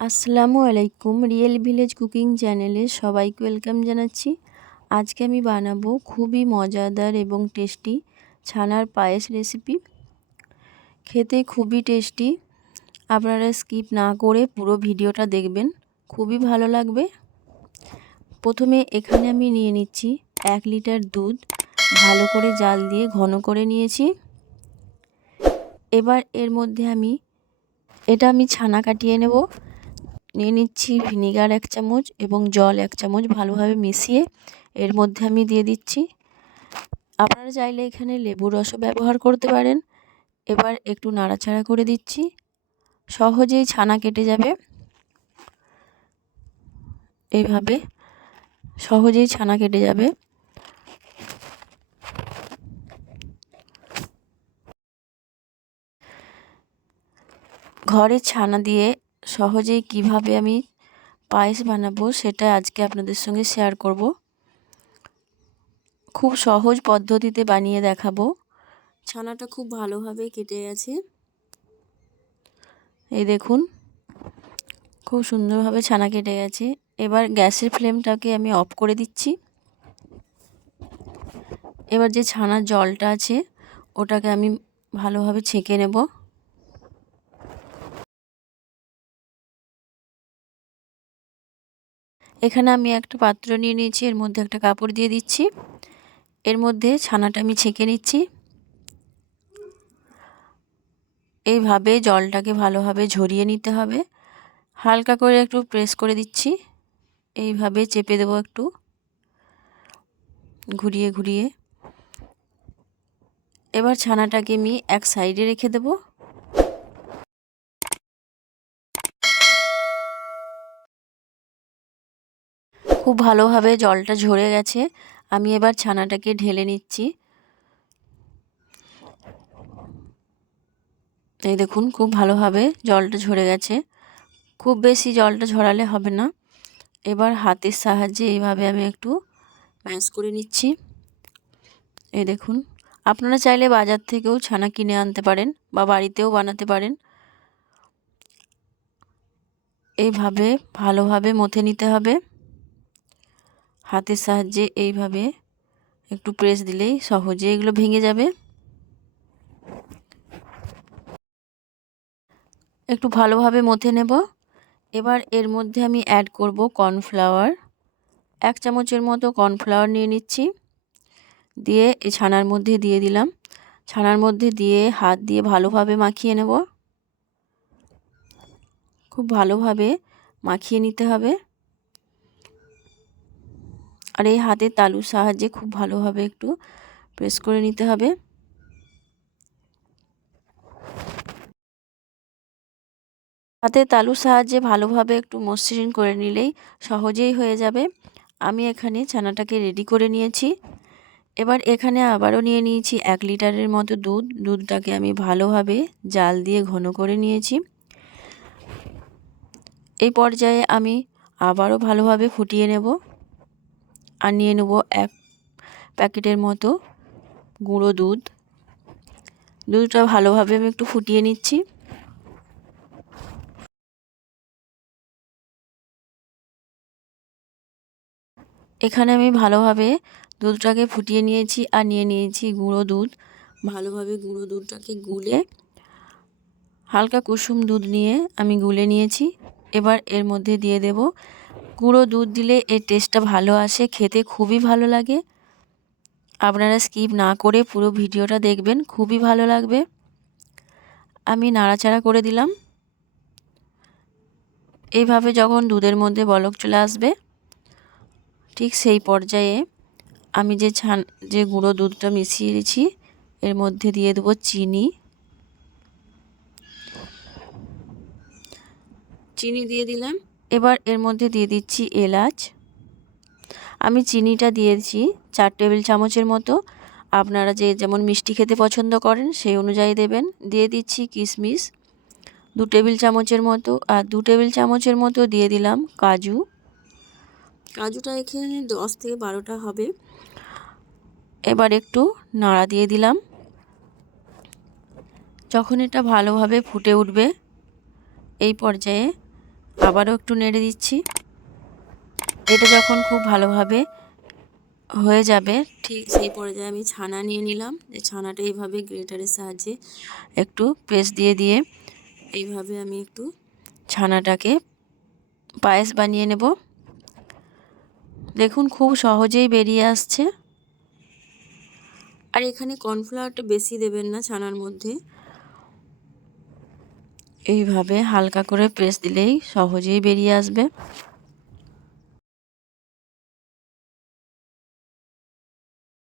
আসসালামু আলাইকুম real village cooking চ্যানেলে সবাইকে ওয়েলকাম জানাচ্ছি। আজকে আমি বানাবো খুবই মজাদার এবং টেস্টি ছানার পায়েস রেসিপি খেতে খুবই টেস্টি আপনারা স্কিপ না করে পুরো ভিডিওটা দেখবেন, খুবই ভালো লাগবে। প্রথমে এখানে আমি নিয়ে নিচ্ছি এক লিটার দুধ, ভালো করে জাল দিয়ে ঘন করে নিয়েছি। এবার এর মধ্যে আমি, এটা আমি ছানা কাটিয়ে নেব। নিয়ে নিচ্ছি ভিনিগার এক চামচ এবং জল এক চামচ ভালোভাবে মিশিয়ে এর মধ্যে আমি দিয়ে দিচ্ছি। আপনারা চাইলে এখানে লেবু রসও ব্যবহার করতে পারেন। এবার একটু নাড়াচাড়া করে দিচ্ছি। সহজেই ছানা কেটে যাবে। এইভাবে সহজেই ছানা কেটে যাবে। ঘরে ছানা দিয়ে সহজেই কীভাবে আমি পায়েস বানাবো সেটা আজকে আপনাদের সঙ্গে শেয়ার করব। খুব সহজ পদ্ধতিতে বানিয়ে দেখাবো। ছানাটা খুব ভালোভাবে কেটে গেছে। এই দেখুন, খুব সুন্দরভাবে ছানা কেটে গেছে। এবার গ্যাসের ফ্লেমটাকে আমি অফ করে দিচ্ছি। এবার যে ছানার জলটা আছে, ওটাকে আমি ভালোভাবে ছেঁকে নেব। এখানে আমি একটা পাত্র নিয়ে নিয়েছি, এর মধ্যে একটা কাপড় দিয়ে দিচ্ছি। এর মধ্যে ছানাটা আমি ছেঁকে নিচ্ছি। এইভাবে জলটাকে ভালোভাবে ঝরিয়ে নিতে হবে। হালকা করে একটু প্রেস করে দিচ্ছি। এইভাবে চেপে দেবো একটু। ঘুরিয়ে ঘুরিয়ে। এবার ছানাটাকে আমি এক সাইডে রেখে দেবো। খুব ভালোভাবে জলটা ঝরে গেছে। আমি এবার ছানাটাকে ঢেলে নিচ্ছি। এই দেখুন, খুব ভালোভাবে জলটা ঝরে গেছে। খুব বেশি জলটা ঝরালে হবে না। এবার হাতের সাহায্যে এইভাবে আমি একটু ম্যাশ করে নিচ্ছি। এই দেখুন, আপনারা চাইলে বাজার থেকেও ছানা কিনে আনতে পারেন বা বাড়িতেও বানাতে পারেন। এইভাবে ভালোভাবে মথে নিতে হবে। হাতের সাহায্যে এইভাবে একটু প্রেস দিলেই সহজে এগুলো ভেঙে যাবে। একটু ভালোভাবে মথে নেব। এবার এর মধ্যে আমি অ্যাড করব কর্নফ্লাওয়ার এক চামচের মতো কর্নফ্লাওয়ার নিয়ে নিচ্ছি। দিয়ে এই ছানার মধ্যে দিয়ে দিলাম। ছানার মধ্যে দিয়ে হাত দিয়ে ভালোভাবে মাখিয়ে নেব। খুব ভালোভাবে মাখিয়ে নিতে হবে। আর এই হাতের তালুর সাহায্যে খুব ভালোভাবে একটু প্রেস করে নিতে হবে। হাতের তালুর সাহায্যে ভালোভাবে একটু মসৃণ করে নিলেই সহজেই হয়ে যাবে। আমি এখানে ছানাটাকে রেডি করে নিয়েছি। এবার এখানে আবারও নিয়ে নিয়েছি এক লিটারের মতো দুধ। দুধটাকে আমি ভালোভাবে জাল দিয়ে ঘন করে নিয়েছি। এই পর্যায়ে আমি আবারও ভালোভাবে ফুটিয়ে নেব। আর নিয়ে নেব এক প্যাকেটের মতো গুঁড়ো দুধ। দুধটা ভালোভাবে আমি একটু ফুটিয়ে নিচ্ছি। এখানে আমি ভালোভাবে দুধটাকে ফুটিয়ে নিয়েছি আর নিয়ে নিয়েছি গুঁড়ো দুধ। ভালোভাবে গুঁড়ো দুধটাকে গুলে হালকা কুসুম দুধ নিয়ে আমি গুলে নিয়েছি। এবার এর মধ্যে দিয়ে দেব গুঁড়ো দুধ দিলে এর টেস্টটা ভালো আসে, খেতে খুবই ভালো লাগে। আপনারা স্কিপ না করে পুরো ভিডিওটা দেখবেন, খুবই ভালো লাগবে। আমি নাড়াচাড়া করে দিলাম। এইভাবে যখন দুধের মধ্যে বলক চলে আসবে, ঠিক সেই পর্যায়ে আমি যে ছান, যে গুঁড়ো দুধটা মিশিয়েছি এর মধ্যে দিয়ে দেবো চিনি। চিনি দিয়ে দিলাম। এবার এর মধ্যে দিয়ে দিচ্ছি এলাচ। আমি চিনিটা দিয়েছি চার টেবিল চামচের মতো। আপনারা যে যেমন মিষ্টি খেতে পছন্দ করেন সেই অনুযায়ী দেবেন। দিয়ে দিচ্ছি কিশমিশ দু টেবিল চামচের মতো। আর দু টেবিল চামচের মতো দিয়ে দিলাম কাজু। কাজুটা এখানে দশ থেকে বারোটা হবে। এবার একটু নাড়া দিয়ে দিলাম। যখন এটা ভালোভাবে ফুটে উঠবে এই পর্যায়ে আবারও একটু নেড়ে দিচ্ছি। এটা যখন খুব ভালোভাবে হয়ে যাবে, ঠিক সেই পর্যায়ে আমি ছানা নিয়ে নিলাম। এই ছানাটা এইভাবে গ্রেটারের সাহায্যে একটু প্রেস দিয়ে দিয়ে এইভাবে আমি একটু ছানাটাকে পায়েস বানিয়ে নেব। দেখুন, খুব সহজেই বেরিয়ে আসছে। আর এখানে কর্নফ্লাওয়ারটা বেশি দেবেন না ছানার মধ্যে। এইভাবে হালকা করে প্রেস দিলেই সহজেই বেরিয়ে আসবে।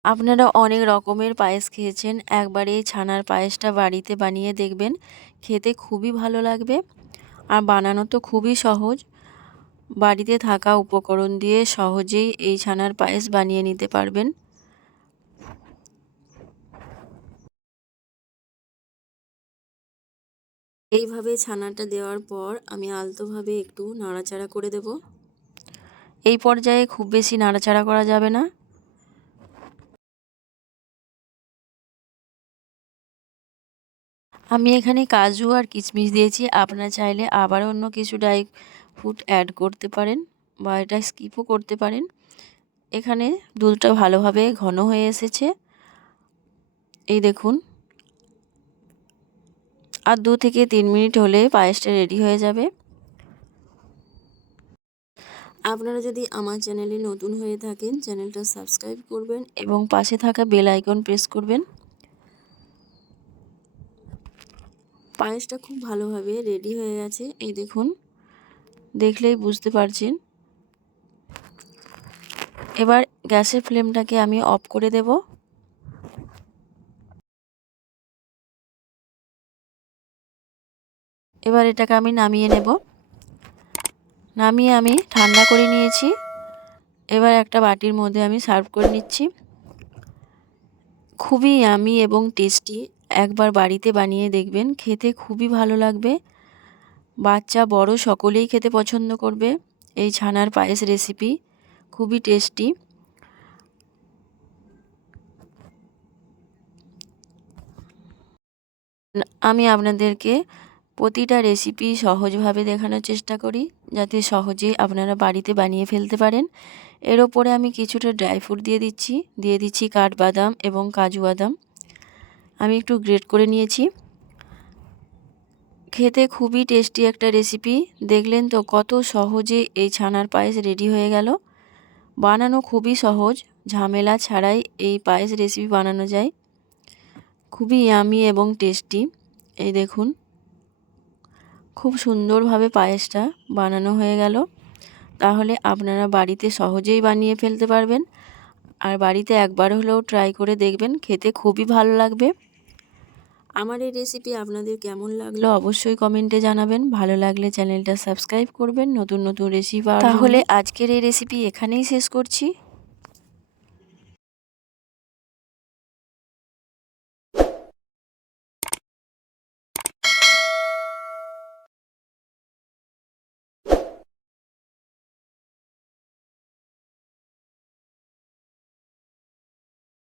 আপনারা অনেক রকমের পায়েস খেয়েছেন, একবার এই ছানার পায়েসটা বাড়িতে বানিয়ে দেখবেন, খেতে খুবই ভালো লাগবে। আর বানানো তো খুবই সহজ, বাড়িতে থাকা উপকরণ দিয়ে সহজেই এই ছানার পায়েস বানিয়ে নিতে পারবেন। এইভাবে ছানাটা দেওয়ার পর আমি আলতোভাবে একটু নাড়াচাড়া করে দেব। এই পর্যায়ে খুব বেশি নাড়াচাড়া করা যাবে না। আমি এখানে কাজু আর কিশমিশ দিয়েছি। আপনারা চাইলে আবার অন্য কিছু ড্রাই ফ্রুট অ্যাড করতে পারেন বা এটা স্কিপও করতে পারেন। এখানে দুধটা ভালোভাবে ঘন হয়ে এসেছে। এই দেখুন। আর দু থেকে তিন মিনিট হলে পায়েসটা রেডি হয়ে যাবে। আপনারা যদি আমার চ্যানেলে নতুন হয়ে থাকেন, চ্যানেলটা সাবস্ক্রাইব করবেন এবং পাশে থাকা বেল আইকন প্রেস করবেন। পায়েসটা খুব ভালোভাবে রেডি হয়ে গেছে। এই দেখুন, দেখলেই বুঝতে পারছেন। এবার গ্যাসের ফ্লেমটাকে আমি অফ করে দেব। এবার এটাকে আমি নামিয়ে নেব। নামিয়ে আমি ঠান্ডা করে নিয়েছি। এবার একটা বাটির মধ্যে আমি সার্ভ করে নিচ্ছি। খুবই আমি এবং টেস্টি একবার বাড়িতে বানিয়ে দেখবেন, খেতে খুবই ভালো লাগবে। বাচ্চা, বড় সকলেই খেতে পছন্দ করবে। এই ছানার পায়েস রেসিপি খুবই টেস্টি আমি আপনাদেরকে প্রতিটা রেসিপি সহজভাবে দেখানোর চেষ্টা করি, যাতে সহজেই আপনারা বাড়িতে বানিয়ে ফেলতে পারেন। এর ওপরে আমি কিছুটা ড্রাই ফ্রুট দিয়ে দিচ্ছি। দিয়ে দিচ্ছি কাঠবাদাম এবং কাজু বাদাম। আমি একটু গ্রেট করে নিয়েছি। খেতে খুবই টেস্টি একটা রেসিপি দেখলেন তো কত সহজে এই ছানার পায়েস রেডি হয়ে গেল। বানানো খুবই সহজ। ঝামেলা ছাড়াই এই পায়েস রেসিপি বানানো যায়। খুবই ইয়ামি এবং টেস্টি এই দেখুন। খুব সুন্দরভাবে পায়েসটা বানানো হয়ে গেল। তাহলে আপনারা বাড়িতে সহজেই বানিয়ে ফেলতে পারবেন। আর বাড়িতে একবার হলেও ট্রাই করে দেখবেন, খেতে খুবই ভালো লাগবে। আমার এই রেসিপি আপনাদের কেমন লাগল অবশ্যই কমেন্টে জানাবেন। ভালো লাগলে চ্যানেলটা সাবস্ক্রাইব করবেন। নতুন নতুন রেসিপি তাহলে আজকের এই রেসিপি এখানেই শেষ করছি।